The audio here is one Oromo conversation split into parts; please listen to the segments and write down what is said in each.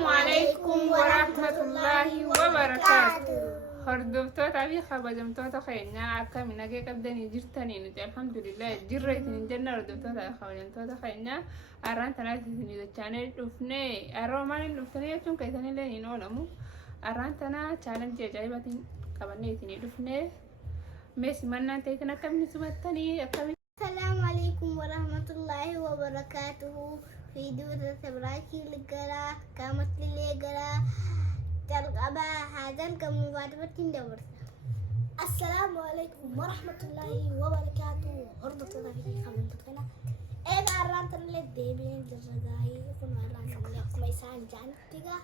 السلام عليكم ورحمة الله وبركاته. هردوفتوتا في خبجمتوتا خينا عكا من أجيك أبدني جرتني نتي الحمد لله جريت من الجنة. هردوفتوتا خبجمتوتا خينا أران ثلاثة سنين الشانل dhufne أرومان dhufne يوم كيساني لين ينولمو أران تنا challenge أجايبة كبني سنين dhufne ميسي منا تيتنا كم نسبتني أكمل. السلام عليكم ورحمة الله وبركاته. فيديو تبراكي لقرا كامت لقرا ترقبا هذا كمبادرة دور. السلام عليكم ورحمة الله وبركاته. هردوفتوتا في خبجمتوتا إذا أردت أن تدبين جزائي يكون أردت أن يكون إنسان جانتيكا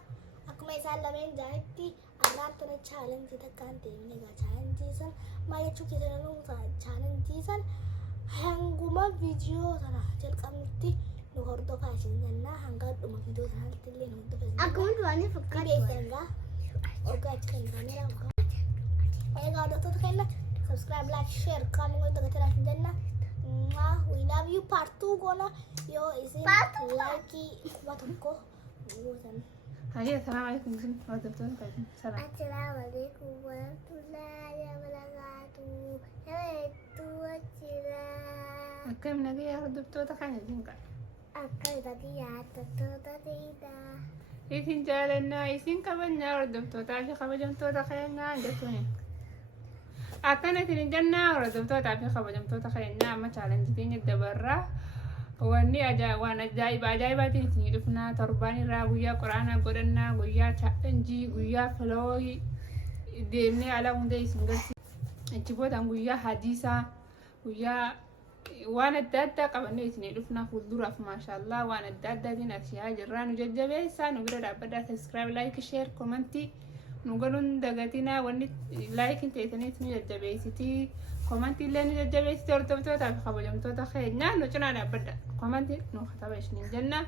أكون إنسان لمن جانتي أردت أن challenge تكان تيمنيكا challenge جيسان ما يشوف كده نلوم challenge جيسان هنقوم فيديو ترى جل كمتي نهردو فاشين جنا هنقعد دوم فيديو ترى تلين نهردو فاشين أكون تواني فكر بيسنجا أوكي أتكلم كاميرا أوكي إذا أردت تكلم subscribe like share comment وده كتير جنا we love you part 2 gonna yo is it like what हमको هاي السلام عليكم هردوفتوتا كيسان سلام. السلام عليكم ورحمة الله وبركاته. أكمل نجي هردوفتوتا خينا زينكا أكيد تدي هردوفتوتا تيدا إيشين جالنا إيشين كبرنا هردوفتوتا في خبجمتوتا خينا جتوني أتنا تنجنا هردوفتوتا في خبجمتوتا خينا ما challenge تيجي الدبرة واني وانا أجايبا تنسي دفنا ترباني را ويا قرآن قرنا ويا challenge ويا فلوي ديمني على وندي سنجسي انتبوتا ويا حديثة ويا وانا الدادة قبلنا يسني دفنا فالدورة ما شاء الله وانا الدادة دين أشياء جران وجدبه سانو قرر أبدا سبسكرايب لايك شير كومنتي نقولون دقاتنا واني لايك انت يتني سني جدبه ستي كومنتي اللي نجدبه ستي هردوفتوتا في خبجمتوتا خيرنا نوچنا أبدا كومنتي نوختبش نجنا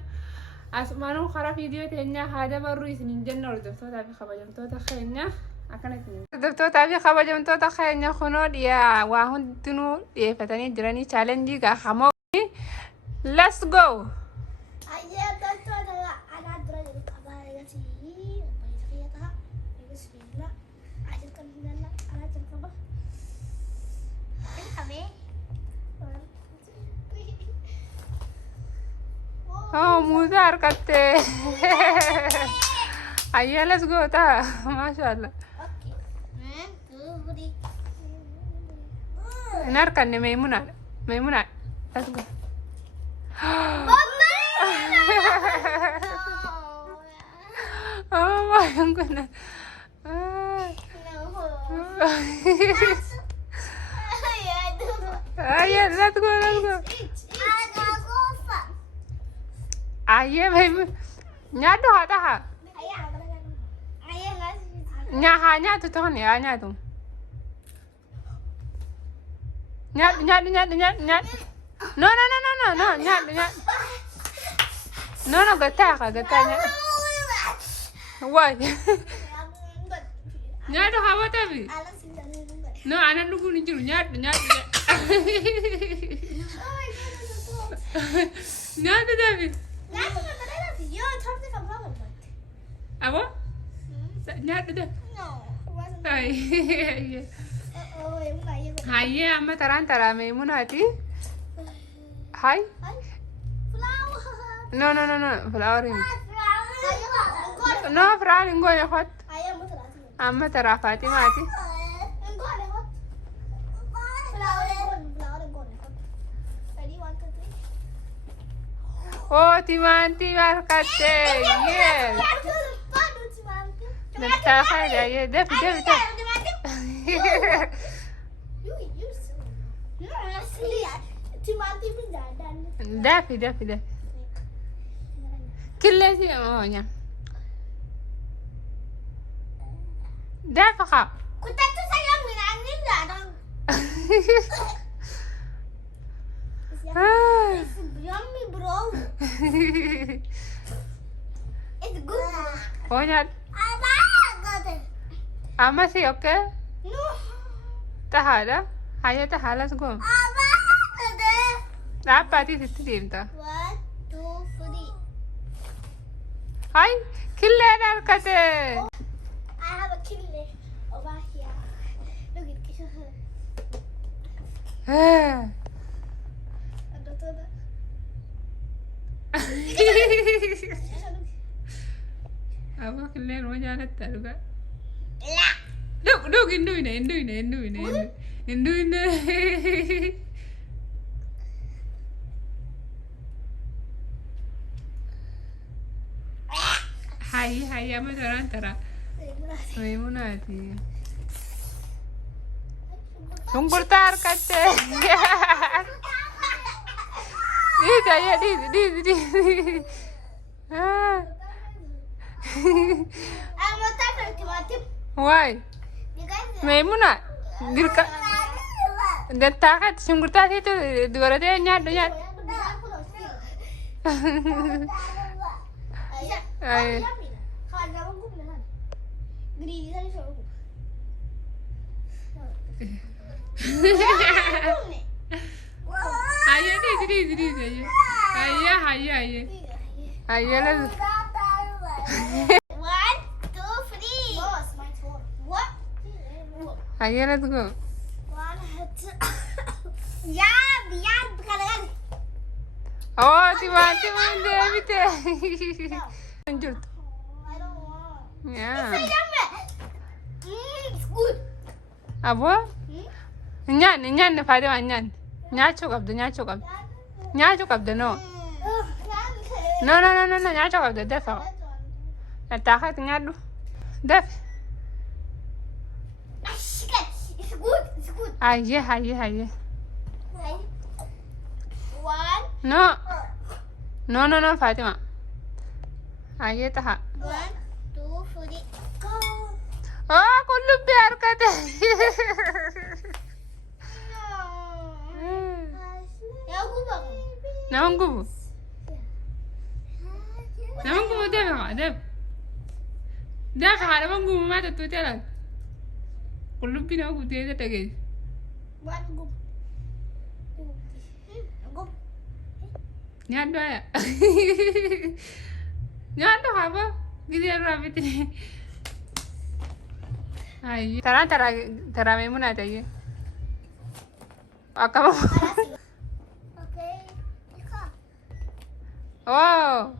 أسمانو خرا فيديو تهنا هذا برويس نجنا هردوفتوتا في خبجمتوتا خيرنا هردوفتوتا في خبجمتوتا خيرنا خنود يا واهن تنو يفتني جراني challenge ga خمو. Let's go. أيه هردوفتوتا أنا أدري الكبار يسي بيسكيتها بسكيتنا عشان كنا أنا تنتبه الحمي Oh مودار كتة أيه let's go تا ما شاء الله. أوكي تبدي نركن ميمونة let's go. Oh my goodness. Aye, let's go. Aye, baby. Nyado hata ha. Nyado tu kan ya nyado. Nyado. No. Nyado. No, gata nyado. Why? Nyado hawa tabi. No, ana nugu ni juru nyado. Nyado tabi. Apa? Nyado dah. Hai, amma tarantara Maimunati. Hi. No. Flowering. No, flowering go ya hot. Amma tara Fatima ati. Oh, timanti markate. Yes. Nagtaka ya. Def. Def. Killa sih maunya. Def kak. Kuta tuh sayang bilangin nggak dong. It's yummy, bro. It's good. Pokoknya ama sih oke. No. Tahala. Hanya tahala sego. Apa ti sitti dimta. 1, 2, 3. Ay, killeen harkate. I have a kidney over here. Look at her. Apa killeen ma jaalatta dhuga. Duk induine. Hai ama tara. Maimunati. Sungkurta harkate. Di. I'm not talking. Why? Maimuna, dirka. Dattakat sungkurta itu duarate nyat. Ay. Ayo di. Ayo lah. 1, 2, 3. Boss, my turn. What? Ayo let's go. 1, 2. Ya, bukan. Oh, tiba-tiba debite. Lanjut. I don't want. Ya. It's good. Apa? Nyan Fatima nyan. Nyacho kabda no. No, nyacho kabda defa. Atakat nyadu. Def. It's good. Aye. 1. No, Fatima. Aye taha. 1, 2, 3. Go. Oh, kullu pyar kate. Ya, aku bang. Namanggu def. Def ha namanggu ma ta tu tela. Kullu pi na ku te ta ge. Go. Nyado ya. Nyado apa? Gidi rabbit ni. Ay, tara Maimuna ta ye. Akaba. Okay. Oh.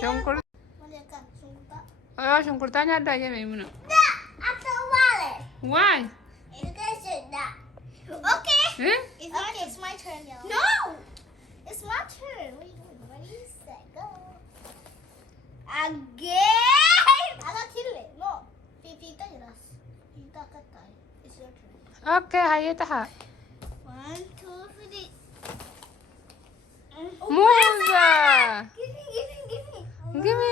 Sungkur. Mereka suka. Oh, sungkurta nyado ya Maimuna. Nah, aku wallet. Why? Education that. Okay. Eh? It's my turn, y'all. No! It's my turn. What are you doing? Ready, set, go. Again! I got it. No. Tita jelas. Tita kata. It's your turn. Okay, haye taha. 1, 2, 3. Musa. Give me. Give me.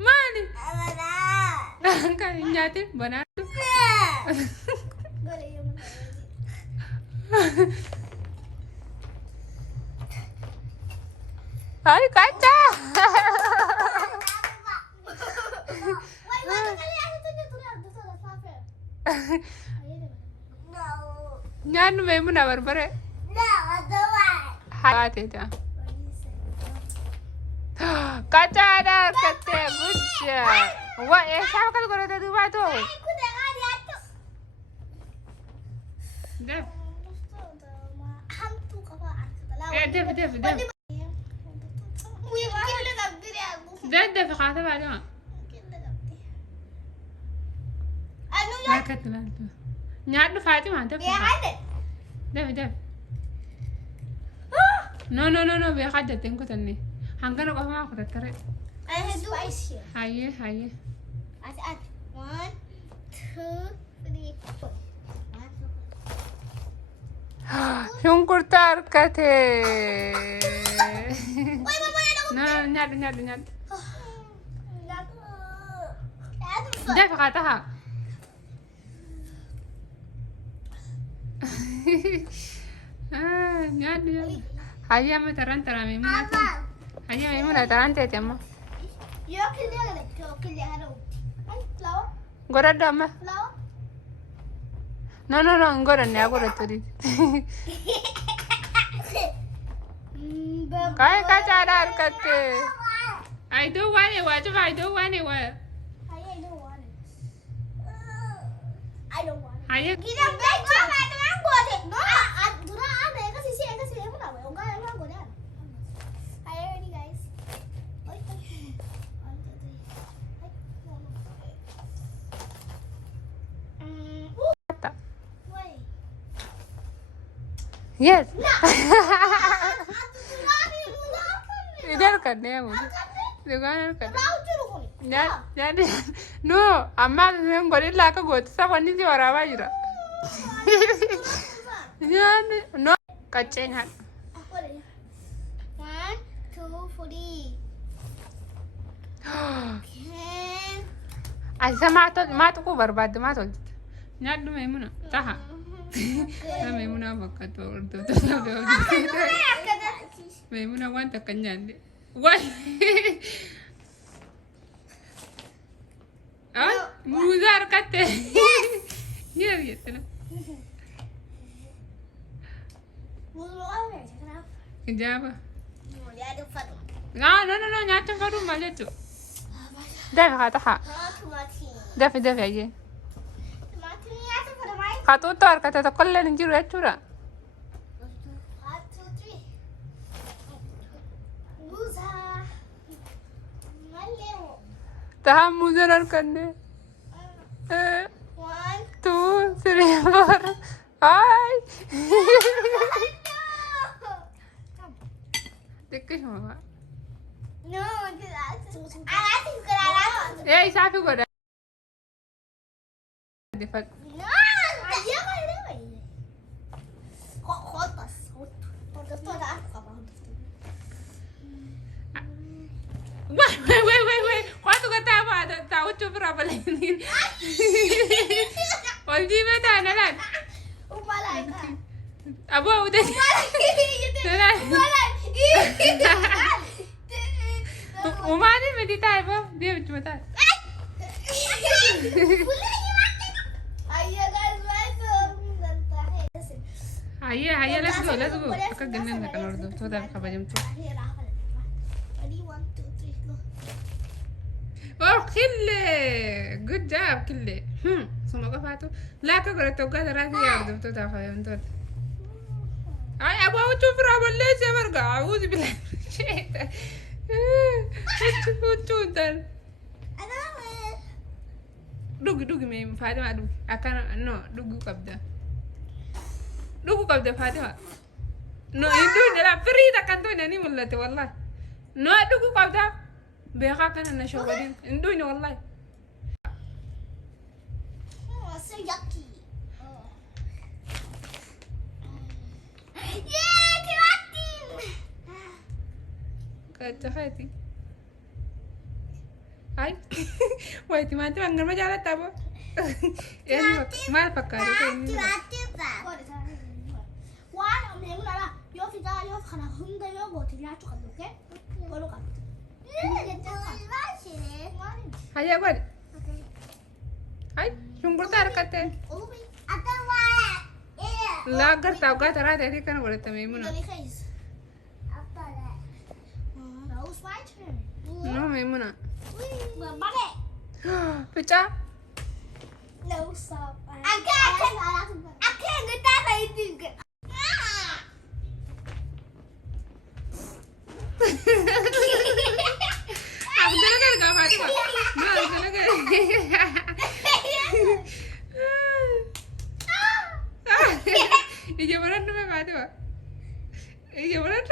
Mani. Kan nyati banatu. Boleh yung Ay, kaca. Wait, kali ada tuh that's not fair. No. Nyanu Maimuna barbare. No, other one. Hati ta. Kaca ada kate buja. Wa sama kali kalau tadi batu. Aku dengar dia tuh. Def. Hantu kapaan. Def. Def kata baju. Anu ya? Nakat lantu. Nyadu Fatima def. Dia ada. Def. No, biar kada tengku tani. Hangkana ko ma ko tare. I have spicy. Haye. At 1, 2, 3, 4. Sungkurtar kate. Wait, No, nyadu. Aduh. Def kata ha. Nyadu. Haye ama tara Maimuna. Haye Maimuna tarante tema. Yo kilia hado. Ay, flower. Gora dama. Flower. No, ngora ne agora turi. Kai ka cara harkatte. I don't want it. What if I don't want it? What? I don't want it. I don't want it. Ayo. Kita break gua nggak teman gua deh. No. Gua ada yang kasih apa namanya? Enggak yang gua deh. Ayo ready guys. Oi. 1, 2, 3. Wait. Yes. Idar करने हैं मुझे दुकान करने jadi no amma मैं गोरी लाका गोत सा बनी थी और आवाज रहा jadi no कच्चे हैं 1, 2, 3. ऐसा मातो को बर्बाद मातो यार दो मेमुना ताहा मेमुना वक्त और तो Maimuna wan takkanyan de wan ah muzar katte ya tena kenapa no nyata faru malah tu dah kata ha dah aja kata tor kata tak kallen jiru acura ताहा मुजरर करने 1 2 3 4 हाय देख के मामा No, I ए साफी गोरा defat No, aja kan ini. Kok kotas? Hordoftoota Arah. wait kau tu kata apa tahu cuci berapa lagi Polji mana nalan Umalai. abu udah nalan umani medita apa dia cuma tahu Ayo guys, Ayah, let's go. Kita geneng nak kalau tu, dah kabar jam tu. Ready, 1, 2, 3, go. Oh, kille, good job, kille. Semua kau fatu. Laka kalau tu kau terang dia, tu dah kabar jam tu. Ay, abu tu berapa leh siapa kau? Uji bilang, shit. Ucu dan. Dugi main Fatima dugi. Akan no dugu kabda. Dugu kabda Fatima. No itu adalah peri takkan tu nani mulla tu wallah. No dugu kabda. Beha kan na shogadin. Indu ni wallah. So yucky. Yeah, keratin. Kacau hati. Ay, wait, mati mangar ma jala tabo. Ini mal pakar itu ini. Wah, ni mana lah? Yo kita yo kana hunda yo buat dia cakap tu, okay? Baru kan? Ayo buat. Ay, sungguh tar kate. Lagar tahu kan terada ini kan boleh temu mana? No, mana? Pecah. No stop. Akan kita lagi. Aku dengar gak Fatima? No, dengar. Iya benar tu Fatima. Iya benar.